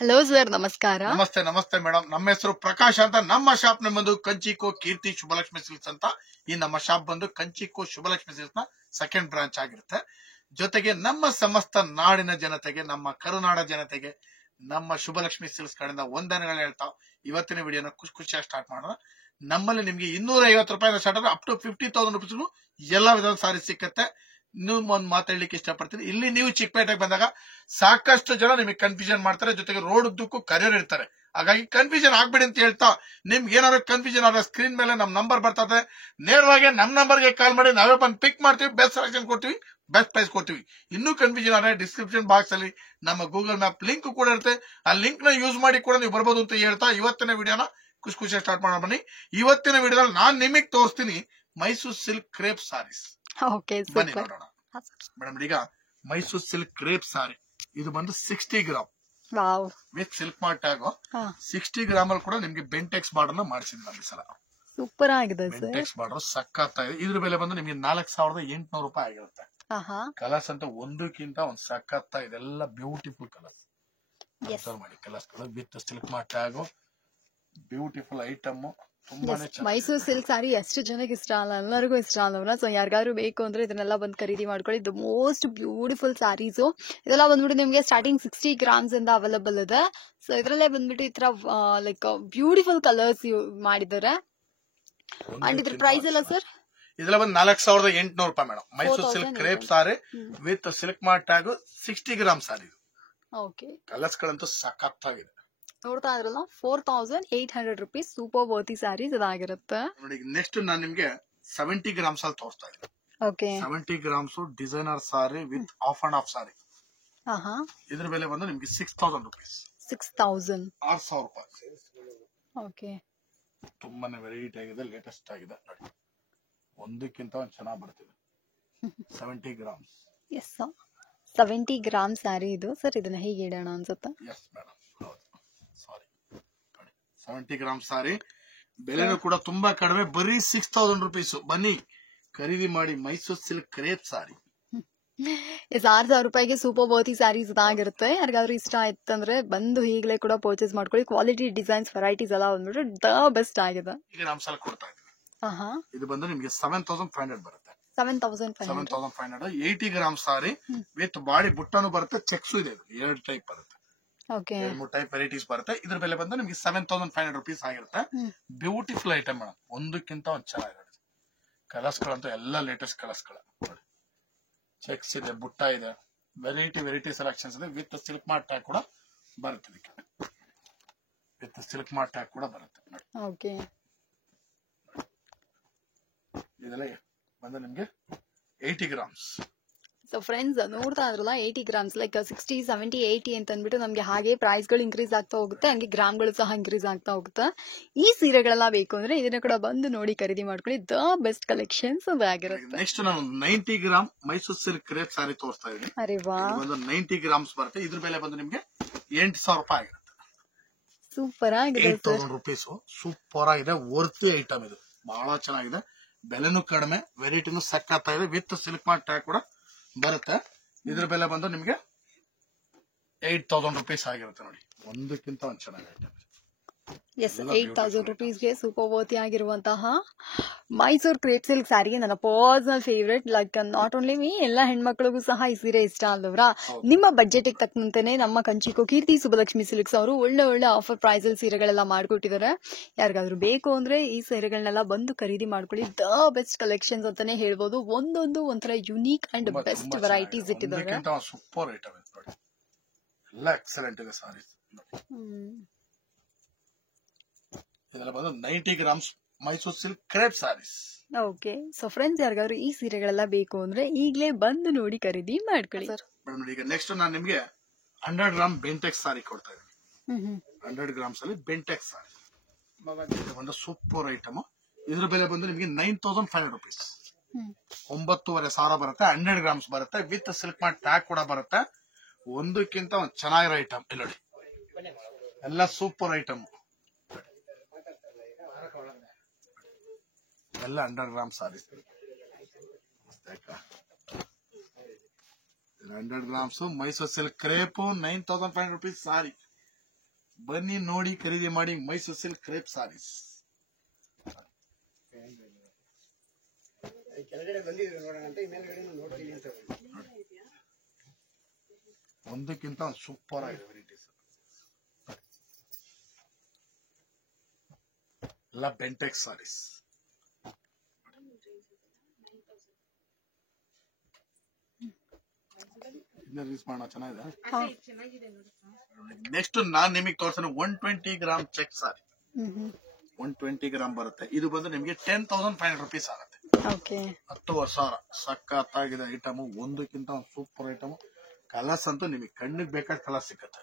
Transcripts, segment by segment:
Hello sir, ನಮಸ್ಕಾರ. ನಮಸ್ತೆ ನಮಸ್ತೆ ಮೇಡಮ್. ನಮ್ಮ ಹೆಸರು ಪ್ರಕಾಶ್ ಅಂತ. ನಮ್ಮ ಶಾಪ್ ಬಂದು ಕಂಚಿಕೋ ಕೀರ್ತಿ ಶುಭಲಕ್ಷ್ಮಿ ಸಿಲ್ಕ್ಸ್ ಅಂತ. ಈ ನಮ್ಮ ಶಾಪ್ ಬಂದು ಕಂಚಿಕೋ ಶುಭಲಕ್ಷ್ಮಿ ಸಿಲ್ಕ್ಸ್ ನ ಸೆಕೆಂಡ್ ಬ್ರಾಂಚ್ ಆಗಿರುತ್ತೆ. ಜೊತೆಗೆ ನಮ್ಮ ಸಮಸ್ತ ನಾಡಿನ ಜನತೆಗೆ, ನಮ್ಮ ಕರುನಾಡ ಜನತೆಗೆ ನಮ್ಮ ಶುಭಲಕ್ಷ್ಮಿ ಸಿಲ್ಕ್ಸ್ ಕಡೆಯಿಂದ ವಂದನೆಗಳು ಹೇಳ್ತಾ ಇವತ್ತಿನ ವಿಡಿಯೋನ ಖುಷಿಯಾಗಿ ಸ್ಟಾರ್ಟ್ ಮಾಡೋಣ. ನಮ್ಮಲ್ಲಿ ನಿಮ್ಗೆ 250 ರೂಪಾಯಿ ಸ್ಟಾರ್ಟ್ ಅಪ್ ಟು 50,000 ರುಪೀಸ್ಗೂ ಎಲ್ಲಾ ವಿಧದ ಸಾರಿ ಸಿಕ್ಕತ್ತೆ. ಇನ್ನೂ ಒಂದ್ ಮಾತಾಡ್ಲಿಕ್ಕೆ ಇಷ್ಟಪಡ್ತೀನಿ. ಇಲ್ಲಿ ನೀವು ಚಿಕ್ಕಪೇಟೆಗೆ ಬಂದಾಗ ಸಾಕಷ್ಟು ಜನ ನಿಮಗೆ ಕನ್ಫ್ಯೂಷನ್ ಮಾಡ್ತಾರೆ, ಜೊತೆಗೆ ರೋಡ್ ಉದ್ದಕ್ಕೂ ಕರಿಯರ್ ಇರ್ತಾರೆ. ಹಾಗಾಗಿ ಕನ್ಫ್ಯೂಷನ್ ಆಗ್ಬೇಡಿ ಅಂತ ಹೇಳ್ತಾ, ನಿಮ್ಗೆ ಏನಾದ್ರು ಕನ್ಫ್ಯೂಷನ್ ಆದ್ರೆ ಸ್ಕ್ರೀನ್ ಮೇಲೆ ನಮ್ ನಂಬರ್ ಬರ್ತದೆ, ನೇರವಾಗಿ ನಮ್ ನಂಬರ್ಗೆ ಕಾಲ್ ಮಾಡಿ, ನಾವೇ ಬಂದು ಪಿಕ್ ಮಾಡ್ತೀವಿ, ಬೆಸ್ಟ್ ಸೆಲೆಕ್ಷನ್ ಕೊಡ್ತೀವಿ, ಬೆಸ್ಟ್ ಪ್ರೈಸ್ ಕೊಡ್ತೀವಿ. ಇನ್ನೂ ಕನ್ಫ್ಯೂಷನ್ ಆದ್ರೆ ಡಿಸ್ಕ್ರಿಪ್ಷನ್ ಬಾಕ್ಸ್ ಅಲ್ಲಿ ನಮ್ಮ ಗೂಗಲ್ ಮ್ಯಾಪ್ ಲಿಂಕ್ ಕೂಡ ಇರುತ್ತೆ. ಆ ಲಿಂಕ್ ನ ಯೂಸ್ ಮಾಡಿ ಕೂಡ ನೀವು ಬರ್ಬೋದು ಅಂತ ಹೇಳ್ತಾ ಇವತ್ತಿನ ವಿಡಿಯೋನ ಖುಷಿಯಾಗಿ ಸ್ಟಾರ್ಟ್ ಮಾಡೋಣ ಬನ್ನಿ. ಇವತ್ತಿನ ವಿಡಿಯೋದಲ್ಲಿ ನಾನ್ ನಿಮಗೆ ತೋರಿಸ್ತೀನಿ ಮೈಸೂರು ಸಿಲ್ಕ್ ಕ್ರೇಪ್ ಸಾರೀಸ್. ಬನ್ನಿ ನೋಡೋಣ ಮೇಡಮ್. ಈಗ ಮೈಸೂರು ಸಿಲ್ಕ್ ಕ್ರೇಪ್ ಸಾರಿ ಇದು ಬಂದು 60 ಗ್ರಾಮ್ ವಿತ್ ಸಿಲ್ಕ್ ಮಾರ್ಟ್ ಆಗೋ 60 ಗ್ರಾಮ್ ಅಲ್ಲಿ ಕೂಡ ನಿಮ್ಗೆ ಬೆಂಟೆಕ್ಸ್ ಬಾರ್ಡರ್ ನ ಮಾಡಿಸಿದ್ವಿ. ಸಲ ಸೂಪರ್ ಆಗಿದೆ. ಬೆಂಟೆಕ್ಸ್ ಬಾರ್ಡರ್ ಸಕ್ಕತ್ತ ಇದೆ. ಇದ್ರ ಬೆಲೆ ಬಂದು ನಿಮ್ಗೆ 4,800 ರೂಪಾಯಿ ಆಗಿರುತ್ತೆ. ಕಲರ್ಸ್ ಅಂತ ಒಂದಕ್ಕಿಂತ ಒಂದ್ ಸಕ್ಕತ್ತ ಇದೆಲ್ಲ ಬ್ಯೂಟಿಫುಲ್ ಕಲರ್ಸ್. ಮಾಡಿ ಕಲರ್ಸ್ ವಿತ್ ಸಿಲ್ಕ್ ಮಾರ್ಟ್ ಆಗೋ ಬ್ಯೂಟಿಫುಲ್ ಐಟಮ್. ಮೈಸೂರು ಸಿಲ್ಕ್ ಸಾರಿ ಎಷ್ಟು ಜನಕ್ಕೆ ಇಷ್ಟ ಅಲ್ಲ, ಎಲ್ಲರಿಗೂ ಇಷ್ಟ ಅಲ್ಲವ್ರ. ಸೊ ಯಾರಿಗಾದ್ರು ಬೇಕು ಅಂದ್ರೆ ಇದನ್ನೆಲ್ಲ ಬಂದು ಖರೀದಿ ಮಾಡ್ಕೊಳ್ಳಿ. ದ ಮೋಸ್ಟ್ ಬ್ಯೂಟಿಫುಲ್ ಸ್ಯಾರೀಸ್ ಇದೆಲ್ಲ ಬಂದ್ಬಿಟ್ಟು ನಿಮ್ಗೆ ಸ್ಟಾರ್ಟಿಂಗ್ 60 ಗ್ರಾಮ್ಸ್ ಇಂದ ಅವೈಲಬಲ್ ಇದೆ. ಸೊ ಇದರಲ್ಲೇ ಬಂದ್ಬಿಟ್ಟು ಈ ತರ ಲೈಕ್ ಬ್ಯೂಟಿಫುಲ್ ಕಲರ್ಸ್ ಮಾಡಿದ್ದಾರೆ. ಅಂಡ್ ಇದ್ರ ಪ್ರೈಸ್ ಎಲ್ಲ ಸರ್ ಇದೆಲ್ಲ ಬಂದು 4,800 ರೂಪಾಯಿ madam. Mysuru silk crepe sorry with silk mart ಆಗೋ 60 ಗ್ರಾಮ್ ಸಾರಿ. ಕಲರ್ಸ್ ಗಳಂತೂ ಸಖತ್ತಾಗಿದೆ. ನೋಡ್ತಾ ಇದ್ರಲ್ಲ, 4,800 ರುಪೀಸ್ ಸೂಪರ್ ವರ್ತಿ ಸ್ಯಾರೀಸ್ ಇದಾಗಿರುತ್ತೆ. ನೋಡಿ ನೆಕ್ಸ್ಟ್ ನಾನು ನಿಮ್ಗೆ 70 ಗ್ರಾಮ್ಸ್ ಅಲ್ಲಿ ತೋರಿಸ್ತಾ ಇದ್ದೀನಿ. 70 grams designer sari with half and half sari. ಇದ್ರ ಬೆಲೆ ಬಂದು ನಿಮ್ಗೆ 6,000 ರುಪೀಸ್. 6,000 ರೂಪಾಯಿ. ತುಂಬಾನೇ ವೆರೈಟಿ ಆಗಿದೆ, ಲೇಟೆಸ್ಟ್ ಆಗಿದೆ. ನೋಡಿ ಒಂದಕ್ಕಿಂತ ಒಂದು ಚೆನ್ನಾಗಿ ಬರ್ತಿದೆ. 70 grams. Yes sir, 70 gram sari ಇದು. ಸರ್ ಇದನ್ನ ಹೇಗೆ ಇಡೋಣ ಅನ್ಸುತ್ತೆ? ಎಸ್ ಮೇಡಮ್, 70 ಗ್ರಾಮ್ ಸಾರಿ ಬೆಲೆನೂ ಕೂಡ ತುಂಬಾ ಕಡಿಮೆ, ಬರೀ 6,000 ರುಪೀಸ್. ಬನ್ನಿ ಖರೀದಿ ಮಾಡಿ ಮೈಸೂರು ಸಿಲ್ಕ್ ಕ್ರೇಪ್ ಸಾರಿ. 6,000 ರೂಪಾಯಿಗೆ ಸೂಪರ್ ವರ್ತಿ ಸ್ಯಾರೀಸ್ ಇದಾಗಿರುತ್ತೆ. ಯಾರಿಗಾದ್ರೂ ಇಷ್ಟ ಆಯ್ತಂದ್ರೆ ಬಂದು ಈಗಲೇ ಕೂಡ ಪರ್ಚೇಸ್ ಮಾಡ್ಕೊಳ್ಳಿ. ಕ್ವಾಲಿಟಿ ಡಿಸೈನ್ಸ್ ವೆರೈಟೀಸ್ ಎಲ್ಲ ಬಂದ್ಬಿಟ್ಟು ದ ಬೆಸ್ಟ್ ಆಗಿದೆ. ಗ್ರಾಮ್ಸ್ ಅಲ್ಲಿ ಕೊಡ್ತಾ ಇದ್ದೀವಿ. ಇದು ಬಂದು ನಿಮ್ಗೆ 7,500 ಬರುತ್ತೆ. 7,500 80 ಗ್ರಾಮ್ ಸಾರಿ ವಿತ್ ಬಾಡಿ ಬುಟ್ಟನು ಬರುತ್ತೆ, ಚೆಕ್ಸ್ ಇದೆ. 2 ಟೈಪ್ ಬರುತ್ತೆ, 3 ಟೈಪ್ ವೆರೈಟೀಸ್ ಬರುತ್ತೆ. ಇದ್ರ ಬೆಲೆ ಬಂದು ನಿಮ್ಗೆ 7,500 ರುಪೀಸ್ ಆಗಿರುತ್ತೆ. ಬ್ಯೂಟಿಫುಲ್ ಐಟಮ್ ಮೇಡಮ್, ಒಂದಕ್ಕಿಂತ ಒಂದ್ ಚೆನ್ನಾಗಿರುತ್ತೆ. ಕಲರ್ಸ್ ಗಳಂತೂ ಎಲ್ಲ ಲೇಟೆಸ್ಟ್ ಕಲರ್ಸ್ ಗಳು. ಚೆಕ್ಸ್ ಇದೆ, ಬುಟ್ಟ ಇದೆ, ವೆರೈಟಿ ಸೆಲೆಕ್ಷನ್ಸ್ ಇದೆ. ವಿತ್ ಸಿಲ್ಕ್ ಮಾರ್ಟ್ ಟ್ಯಾಗ್ ಕೂಡ ಬರುತ್ತೆ. ವಿತ್ ಸಿಲ್ಕ್ ಮಾರ್ಟ್ ಟ್ಯಾಗ್ ಕೂಡ ಬರುತ್ತೆ. ಇದೆಲ್ಲ ಬಂದು ನಿಮ್ಗೆ 80 ಗ್ರಾಮ್ಸ್. ಸೊ ಫ್ರೆಂಡ್ಸ್ ನೋಡ್ತಾ ಇದ್ರಲ್ಲ, 80 ಗ್ರಾಮ್ಸ್ ಲೈಕ್ 60, 70, 80 ಅಂತ ಅಂದ್ಬಿಟ್ಟು ನಮ್ಗೆ ಹಾಗೆ ಪ್ರೈಸ್ ಗಳು ಇನ್ಕ್ರೀಸ್ ಆಗ್ತಾ ಹೋಗುತ್ತೆ, ಹಂಗೆ ಗ್ರಾಮ್ಗಳು ಸಹ ಇನ್ಕ್ರೀಸ್ ಆಗ್ತಾ ಹೋಗುತ್ತೆ. ಈ ಸೀರೆಗಳೆಲ್ಲ ಬೇಕು ಅಂದ್ರೆ ಇದನ್ನ ಕೂಡ ಬಂದು ನೋಡಿ ಖರೀದಿ ಮಾಡ್ಕೊಳ್ಳಿ. ದ ಬೆಸ್ಟ್ ಕಲೆಕ್ಷನ್ಸ್ ಆಗಿರುತ್ತೆ. ನೆಕ್ಸ್ಟ್ ನಾನು 90 ಗ್ರಾಮ್ ಮೈಸೂರು ಸಿಲ್ಕ್ ಕ್ರೇಪ್ ಸಾರಿ ತೋರಿಸ್ತಾ ಇದ್ದೀನಿ. ಅರೆ ವಾ, 90 ಗ್ರಾಮ್ಸ್ ಬರುತ್ತೆ. ಇದ್ರ ಬೆಲೆ ಬಂದು ನಿಮ್ಗೆ 8,000 ರೂಪಾಯಿ ಆಗಿರುತ್ತೆ. ಸೂಪರ್ ಆಗಿದೆ. 8,000 ರುಪೀಸ್. ಸೂಪರ್ ಆಗಿದೆ, ವರ್ತಿ ಐಟಮ್ ಇದು. ಬಹಳ ಚೆನ್ನಾಗಿದೆ, ಬೆಲೆನೂ ಕಡಿಮೆ, ವೆರೈಟಿನೂ ಸಕ್ಕತ್ತಾಗಿದೆ. ವಿತ್ ಸಿಲ್ಕ್ ಮಾರ್ಟ್ ಟ್ಯಾಗ್ ಕೂಡ ಬರುತ್ತೆ. ಇದ್ರ ಬೆಲೆ ಬಂದು ನಿಮ್ಗೆ 8,000 ರುಪೀಸ್ ಆಗಿರುತ್ತೆ. ನೋಡಿ ಒಂದಕ್ಕಿಂತ ಒಂದು ಚೆನ್ನಾಗಿ ಐಟಮ್. ಎಸ್, 8,000 ರುಪೀಸ್ಗೆ ಸೂಪರ್ ವರ್ತಿ ಆಗಿರುವಂತಹ ಮೈಸೂರು ಕ್ರೇಪ್ ಸಿಲ್ಕ್ ಸ್ಯಾರಿಗೆ ನನ್ನ personal favourite. Like not only me, ಎಲ್ಲ ಹೆಣ್ಮಕ್ಳಿಗೂ ಸಹ ಈ ಸೀರೆ ಇಷ್ಟ ಅಲ್ಲವ್ರ. ನಿಮ್ಮ ಬಜೆಟ್ ತಕ್ಕಂತೆನೆ ನಮ್ಮ ಕಂಚಿಕೋ ಕೀರ್ತಿ ಶುಭಲಕ್ಷ್ಮಿ ಸಿಲ್ಕ್ಸ್ ಅವರು ಒಳ್ಳೆ ಆಫರ್ ಪ್ರೈಸ್ ಅಲ್ಲಿ ಸೀರೆಗಳೆಲ್ಲ ಮಾಡ್ಕೊಟ್ಟಿದ್ದಾರೆ. ಯಾರಿಗಾದ್ರೂ ಬೇಕು ಅಂದ್ರೆ ಈ ಸೀರೆಗಳನ್ನೆಲ್ಲ ಬಂದು ಖರೀದಿ ಮಾಡ್ಕೊಳ್ಳಿ. ದ ಬೆಸ್ಟ್ ಕಲೆಕ್ಷನ್ಸ್ ಅಂತಾನೆ ಹೇಳ್ಬೋದು. ಒಂಥರ ಯುನೀಕ್ ಅಂಡ್ ಬೆಸ್ಟ್ ವೆರೈಟೀಸ್ ಇಟ್ಟಿದ್ದಾರೆ. ಸೂಪರ್ ಐಟಮ್ ಎಲ್ಲ ಎಕ್ಸಲೆಂಟ್ ಇದೆ ಸಾರಿ. ಇದೆಲ್ಲ ಬಂದು 90 grams Mysuru silk crepe sarees. So friends ಯಾರಿಗಾದ್ರು ಈ ಸೀರೆಗಳೆಲ್ಲ ಬೇಕು ಅಂದ್ರೆ ಈಗಲೇ ಬಂದು ನೋಡಿ ಖರೀದಿ ಮಾಡ್ಕೊಳ್ಳಿ. ಈಗ ನೆಕ್ಸ್ಟ್ ನಾನು ನಿಮ್ಗೆ 100 ಗ್ರಾಮ್ ಬೆಂಟೆಕ್ಸ್ ಸಾರಿ ಕೊಡ್ತಾ ಇದ್ದೀನಿ. 100 ಗ್ರಾಮ್ಸ್ ಅಲ್ಲಿ ಬೆಂಟೆಕ್ಸ್ ಸಾರಿ ಒಂದು ಸೂಪರ್ ಐಟಮ್. ಇದ್ರ ಬೆಲೆ ಬಂದು ನಿಮ್ಗೆ 9,500 ರುಪೀಸ್. 9,500 ಬರುತ್ತೆ. 100 ಗ್ರಾಮ್ಸ್ ಬರುತ್ತೆ. ವಿತ್ ಸಿಲ್ಕ್ ಮಾರ್ಟ್ ಟ್ಯಾಗ್ ಕೂಡ ಬರುತ್ತೆ. ಒಂದಕ್ಕಿಂತ ಒಂದು ಚೆನ್ನಾಗಿರೋ ಐಟಮ್. ಇಲ್ಲಿ ನೋಡಿ ಎಲ್ಲ ಸೂಪರ್ ಐಟಮ್. ಎಲ್ಲ 100 gram sari. 100 grams Mysuru silk crepe 9,500 rupees sari. ಬನ್ನಿ ನೋಡಿ ಖರೀದಿ ಮಾಡಿ ಮೈಸೂರು ಸಿಲ್ಕ್ ಕ್ರೇಪ್ ಸಾರೀಸ್. ಕೆಳಗಡೆ ಬಂದಿದ್ರು ನೋಡೋಣ ಅಂತ ಮೇಲ್ಗಡೆ ನೋಡ್ತೀನಿ ಅಂತ. ಒಂದಕ್ಕಿಂತ ಸೂಪರ್ ಆಗಿದೆ ವೆರೈಟೀಸ್ ಎಲ್ಲ ಬೆಂಟೆಕ್ಸ್ ಸಾರೀಸ್. ರಿಲೀಸ್ ಮಾಡೋಣ, ಚೆನ್ನಾಗಿದೆ. ನೆಕ್ಸ್ಟ್ ನಾನ್ ನಿಮಗೆ ತೋರಿಸೋಣ 120 ಗ್ರಾಮ್ ಚೆಕ್ ಸಾರಿ. 120 ಗ್ರಾಮ್ ಬರುತ್ತೆ. ಇದು ಬಂದು ನಿಮಗೆ 10,500 rupees ಆಗುತ್ತೆ. 10,000. ಸಖತ್ತಾಗಿದೆ ಐಟಮ್, ಒಂದಕ್ಕಿಂತ ಸೂಪರ್ ಐಟಮ್. ಕಲರ್ಸ್ ಅಂತೂ ನಿಮಗೆ ಕಣ್ಣಿಗೆ ಬೇಕಾದ ಕಲರ್ ಸಿಕ್ಕತ್ತೆ.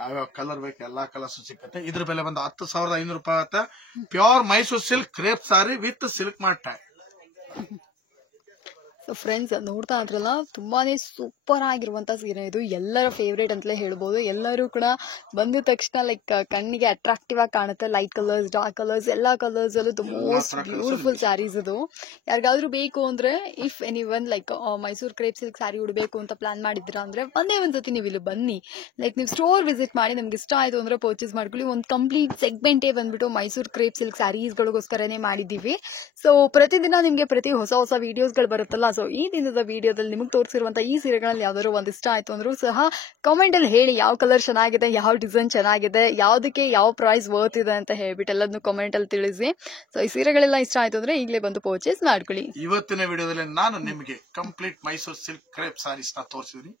ಯಾವ್ಯಾವ ಕಲರ್ ಬೇಕು ಎಲ್ಲಾ ಕಲರ್ಸ್ ಸಿಕ್ಕತ್ತೆ. ಇದ್ರ ಬೆಲೆ ಬಂದು 10,500 ರೂಪಾಯಿ ಆಗುತ್ತೆ. Pure Mysuru silk crepe sorry with silk mart tag. So friends, ನೋಡ್ತಾ ಇದ್ರಲ್ಲ, ತುಂಬಾನೇ ಸೂಪರ್ ಆಗಿರುವಂತ ಸೀರೆ ಇದು. ಎಲ್ಲರ ಫೇವ್ರೇಟ್ ಅಂತಲೇ ಹೇಳ್ಬೋದು. ಎಲ್ಲರೂ ಕೂಡ ಬಂದ ತಕ್ಷಣ ಲೈಕ್ ಕಣ್ಣಿಗೆ ಅಟ್ರಾಕ್ಟಿವ್ ಆಗಿ ಕಾಣುತ್ತೆ. ಲೈಟ್ ಕಲರ್ಸ್, ಡಾರ್ಕ್ ಕಲರ್ಸ್, ಎಲ್ಲಾ ಕಲರ್ಸ್ ಅಲ್ಲೂ ದ ಮೋಸ್ಟ್ ಬ್ಯೂಟಿಫುಲ್ ಸ್ಯಾರೀಸ್ ಇದು. ಯಾರಿಗಾದ್ರೂ ಬೇಕು ಅಂದ್ರೆ, if any one like Mysuru crepe silk saree ಉಡಬೇಕು ಅಂತ ಪ್ಲಾನ್ ಮಾಡಿದ್ದೀರಾ ಅಂದ್ರೆ ಒಂದೇ ಒಂದ್ಸತಿ ನೀವು ಇಲ್ಲಿ ಬನ್ನಿ. ಲೈಕ್ ನೀವು ಸ್ಟೋರ್ ವಿಸಿಟ್ ಮಾಡಿ, ನಮ್ಗೆ ಇಷ್ಟ ಆಯ್ತು ಅಂದ್ರೆ ಪರ್ಚೇಸ್ ಮಾಡ್ಕೊಳ್ಳಿ. ಒಂದು ಕಂಪ್ಲೀಟ್ ಸೆಗ್ಮೆಂಟೇ ಬಂದ್ಬಿಟ್ಟು ಮೈಸೂರು ಕ್ರೇಪ್ ಸಿಲ್ಕ್ ಸ್ಯಾರೀಸ್ಗಳಿಗೋಸ್ಕರನೇ ಮಾಡಿದ್ದೀವಿ. ಸೊ ಪ್ರತಿದಿನ ನಿಮ್ಗೆ ಹೊಸ ಹೊಸ ವಿಡಿಯೋಸ್ಗಳು ಬರುತ್ತಲ್ಲ. ಸೊ ಈ ದಿನದ ವಿಡಿಯೋದಲ್ಲಿ ನಿಮಗೆ ತೋರಿಸಿರುವಂತ ಈ ಸೀರೆಗಳಲ್ಲಿ ಯಾವ್ದಾದ್ರು ಒಂದ್ ಇಷ್ಟ ಆಯ್ತು ಅಂದ್ರೂ ಸಹ ಕಾಮೆಂಟ್ ಅಲ್ಲಿ ಹೇಳಿ, ಯಾವ ಕಲರ್ ಚೆನ್ನಾಗಿದೆ, ಯಾವ ಡಿಸೈನ್ ಚೆನ್ನಾಗಿದೆ, ಯಾವ್ದಕ್ಕೆ ಯಾವ ಪ್ರೈಸ್ ವರ್ತ್ ಇದೆ ಅಂತ ಹೇಳ್ಬಿಟ್ಟು ಎಲ್ಲದನ್ನು ಕಾಮೆಂಟ್ ಅಲ್ಲಿ ತಿಳಿಸಿ. ಸೊ ಈ ಸೀರೆಗಳೆಲ್ಲ ಇಷ್ಟ ಆಯ್ತು ಅಂದ್ರೆ ಈಗಲೇ ಬಂದು ಪರ್ಚೇಸ್ ಮಾಡ್ಕೊಳ್ಳಿ. ಇವತ್ತಿನ ವಿಡಿಯೋದಲ್ಲಿ ನಾನು ನಿಮಗೆ complete Mysore silk crepe sarees ನ ತೋರಿಸಿದೀನಿ.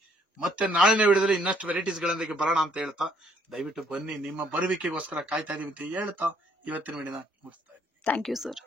ಮತ್ತೆ ನಾಳಿನ ವಿಡಿಯೋದಲ್ಲಿ ಇನ್ನಷ್ಟು ವೆರೈಟೀಸ್ ಗಳೊಂದಿಗೆ ಬರೋಣ ಅಂತ ಹೇಳ್ತಾ, ದಯವಿಟ್ಟು ಬನ್ನಿ. ನಿಮ್ಮ ಬರುವಿಕೆಗೋಸ್ಕರ ಕಾಯ್ತಾ ಇದೀವಿ ಅಂತ ಹೇಳ್ತಾ ಇವತ್ತಿನ ವಿಡಿಯೋನ ಮುಗಿಸ್ತಾ ಇದ್ದೀನಿ. Thank you sir.